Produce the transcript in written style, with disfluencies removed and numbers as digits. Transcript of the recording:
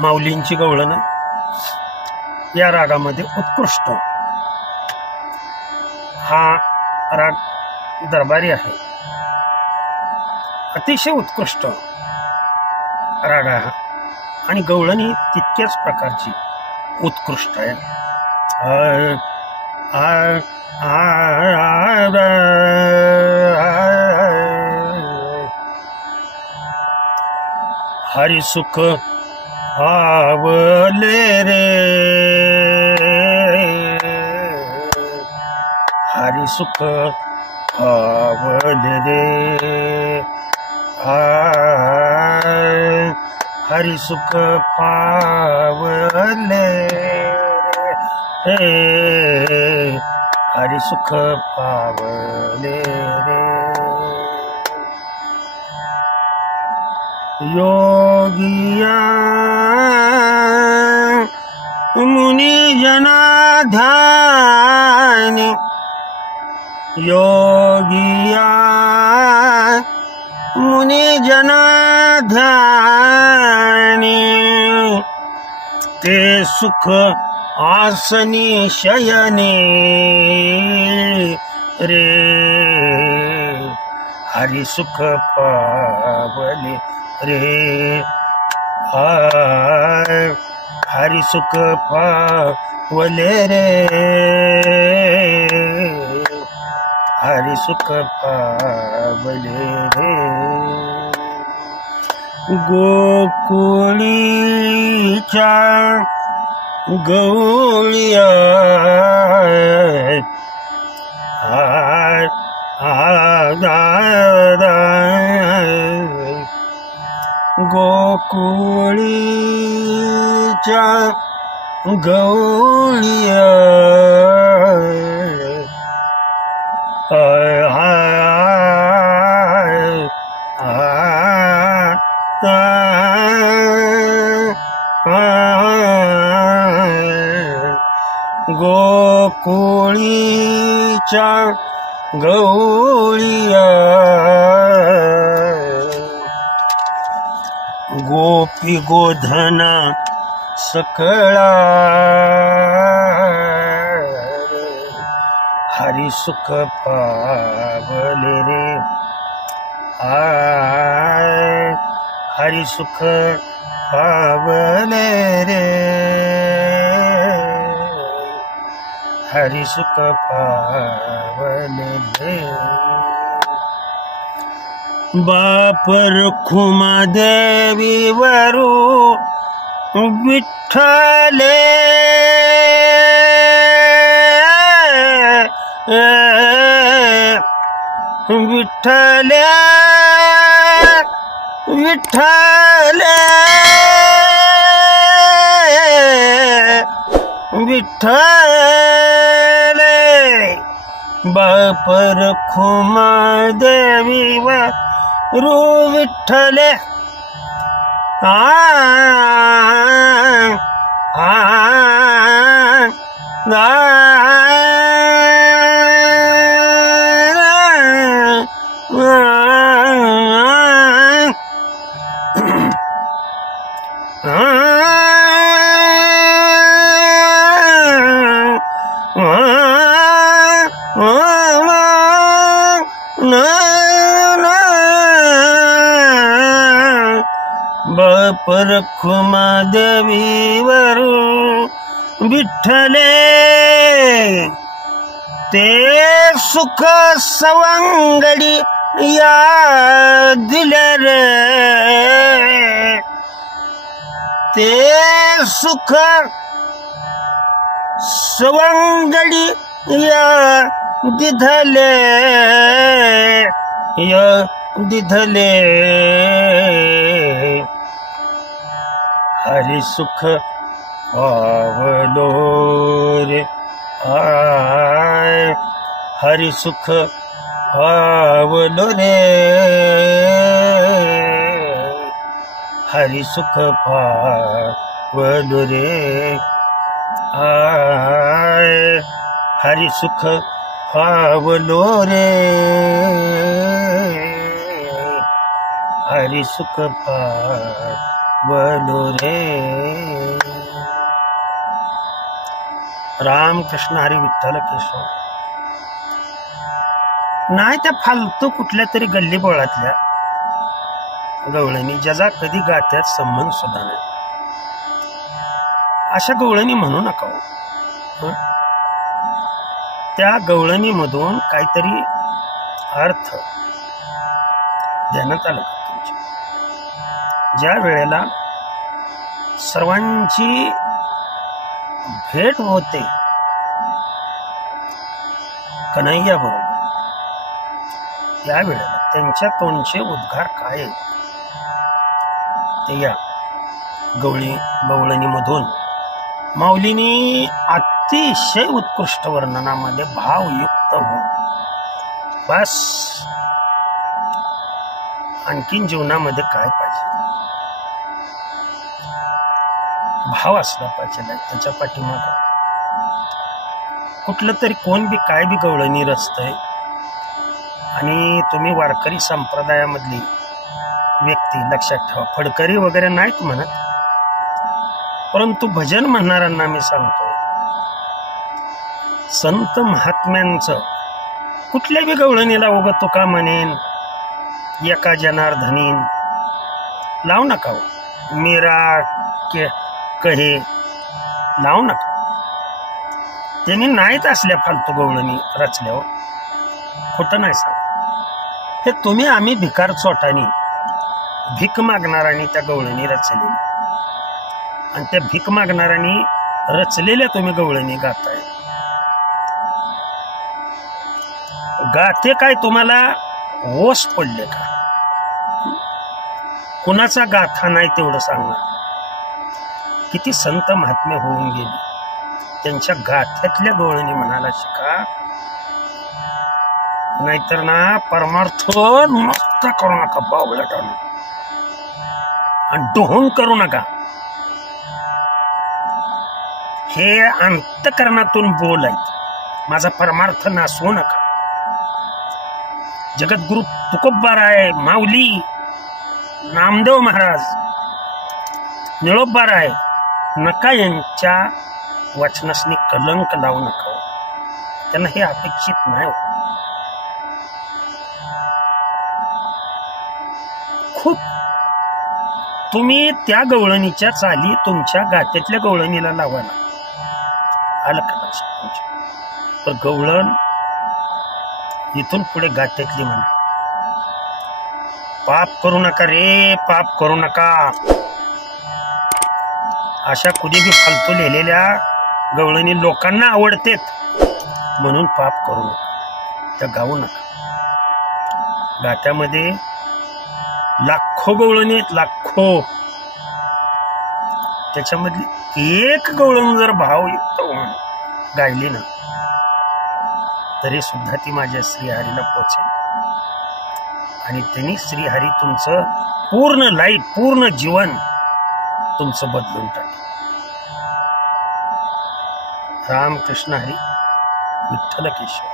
माऊलींची गवळण या रागामध्ये उत्कृष्ट हा राग दरबारी आहे. अतिशय उत्कृष्ट राग आहे आणि गवळण ही तितक्याच प्रकारची उत्कृष्ट आहे. हरि सुख आवले रे, हरि सुख आवले रे, हरि सुख पावले रे, हरि सुख पावले रे. योगिया मुनि जना ध्यान, योगिया मुनि जना ध्यान, ते सुख आसनी शयने रे, हरि सुख पावले रे, हरि सुख पावले रे, हरि सुख पावले रे. गोकुळीच्या गवळिया गोकुळीच्या गवळिया गोकुळीच्या गवळिया गोपी गोधना सकळा हरि सुख पावले रे, हरि सुख पावले रे, हरि सुख पावले रे. बापर खुमा देवी वरू विठ्ठले, विठ्ठले विठ्ठले विठ्ठले, बापर खुमा देवी वरू विठ्ठले, बापर खुमा देवी वरू विठ्ठले, ते सुख सवंगडी या दिले रे, ते सुख सवंगडी या दिधले, या दिधले, हरि सुख पावलो रे, हरी सुख पावलो रे, हरी सुख पावलो रे, आय हरी सुख पावलो रे, हरी सुख पावलो रे. रामकृष्ण हरी विठ्ठल केशव. नाही त्या फालतू कुठल्या तरी गल्ली बोळातल्या गवळणी ज्याचा कधी गात्यात संबंध सुद्धा नाही, अशा गवळणी म्हणू नका. त्या गवळणी मधून काहीतरी अर्थ देण्यात आलं तुमच्या. ज्या वेळेला सर्वांची भेट होते कन्हैया बरोबर, त्यावेळेला त्यांच्या तोंडचे उद्गार काय ते या गवळणीमधून माऊलींनी अतिशय उत्कृष्ट वर्णनामध्ये भावयुक्त होऊन, बस आणखीन जीवनामध्ये काय पाहिजे, भाव असला पाहिजे. त्याच्या पाठीमाग कुठलं तरी कोण बी काय बी गवळणी रचतंय. आणि तुम्ही वारकरी संप्रदायामधली व्यक्ती लक्षात ठेवा, फडकरी वगैरे नाहीत म्हणत, परंतु भजन म्हणणाऱ्यांना मी सांगतोय, संत महात्म्यांचं कुठल्या बी गवळणीला उग तुका म्हणेन, एका जनार्दनीन लावू नका. मीरा कहे लावू नका. त्यांनी नाहीत असल्या फालतू गवळणी रचल्यावर, खोटं नाही सांग. हे तुम्ही आम्ही भिकार चोटानी भीक मागणारांनी त्या गवळणी रचलेली, आणि त्या भीक मागणारांनी रचलेल्या तुम्ही गवळणी गाताय. गाते काय तुम्हाला ओस पडले का? कुणाचा गाथा नाही तेवढं सांगा. किती संत महात्मे होऊन गेली, त्यांच्या गाथ्यातल्या गवळणी म्हणायला शिका. नाहीतर ना परमार्थ मस्त करू नका, बावळट आणून आणि डोहून करू नका. हे अंतकरणातून बोल आहेत, माझा परमार्थ नासवू नका. जगद्गुरु तुकोबाराय, माऊली, नामदेव महाराज, निळोबाराय, नका यांच्या वचनासनी कलंक लावू नका. त्यांना हे अपेक्षित नाही. खूप तुम्ही त्या गवळणीच्या चाली तुमच्या गात्यातल्या गवळणीला लावायला आलं का लक्षात तुमच्या? तर गवळण इथून पुढे गात्यातली म्हणा. पाप करू नका रे, पाप करू नका. अशा कुणी बी फालतू लिहिलेल्या गवळणी लोकांना आवडतेत म्हणून पाप करू नका, त्या गाऊ नका. गात्यामध्ये लाखो गवळणी आहेत, लाखो. त्याच्यामधली एक गवळण जर भावयुक्त होऊन गायली ना, तरी सुद्धा ती माझ्या श्रीहरीला पोचेल. आणि त्यांनी श्रीहरी तुमचं पूर्ण लाईफ, पूर्ण जीवन तुमचं बदलून टाकेल. रामकृष्ण हरी विठ्ठल केशव.